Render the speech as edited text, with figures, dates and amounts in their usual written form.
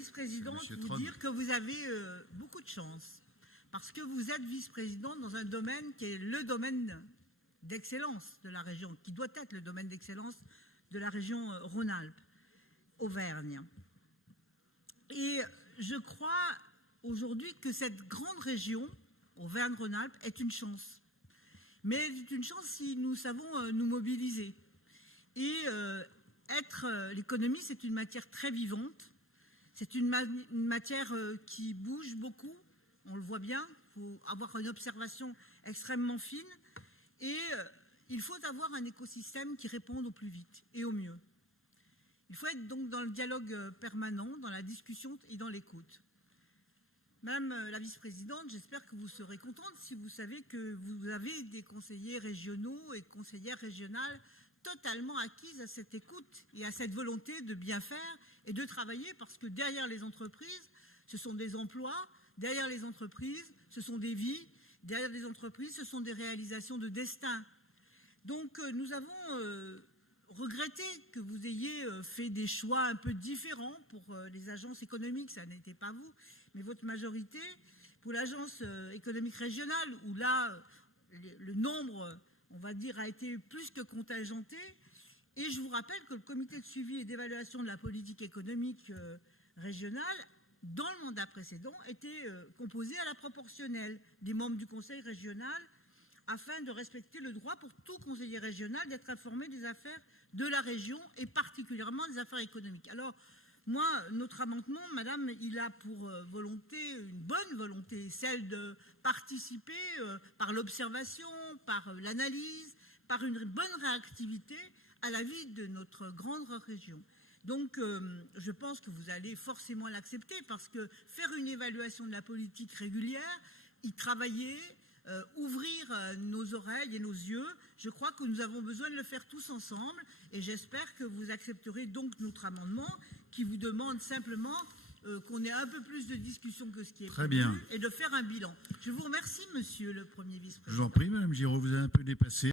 vice-présidente vous dire que vous avez beaucoup de chance. Parce que vous êtes vice-présidente dans un domaine qui est le domaine d'excellence de la région, qui doit être le domaine d'excellence de la région Rhône-Alpes, Auvergne. Et je crois aujourd'hui que cette grande région, Auvergne-Rhône-Alpes, est une chance. Mais elle est une chance si nous savons nous mobiliser. Et l'économie, c'est une matière très vivante. C'est une matière qui bouge beaucoup. On le voit bien. Il faut avoir une observation extrêmement fine. Et il faut avoir un écosystème qui réponde au plus vite et au mieux. Il faut être donc dans le dialogue permanent, dans la discussion et dans l'écoute. Madame la vice-présidente, j'espère que vous serez contente si vous savez que vous avez des conseillers régionaux et conseillères régionales totalement acquises à cette écoute et à cette volonté de bien faire et de travailler, parce que derrière les entreprises, ce sont des emplois, derrière les entreprises, ce sont des vies, derrière les entreprises, ce sont des réalisations de destin. Donc nous avons regretté que vous ayez fait des choix un peu différents pour les agences économiques, ça n'était pas vous, mais votre majorité. Pour l'agence économique régionale, où là, le nombre, on va dire, a été plus que contingenté. Et je vous rappelle que le comité de suivi et d'évaluation de la politique économique régionale, dans le mandat précédent, était composé à la proportionnelle des membres du conseil régional, afin de respecter le droit pour tout conseiller régional d'être informé des affaires de la région et particulièrement des affaires économiques. Alors, moi, notre amendement, madame, il a pour volonté, une bonne volonté, celle de participer par l'observation, par l'analyse, par une bonne réactivité à la vie de notre grande région. Donc, je pense que vous allez forcément l'accepter, parce que faire une évaluation de la politique régulière, y travailler, ouvrir nos oreilles et nos yeux, je crois que nous avons besoin de le faire tous ensemble, et j'espère que vous accepterez donc notre amendement qui vous demande simplement qu'on ait un peu plus de discussion que ce qui est prévu et de faire un bilan. Je vous remercie, monsieur le Premier vice-président. Je vous en prie, madame Giraud, vous avez un peu dépassé.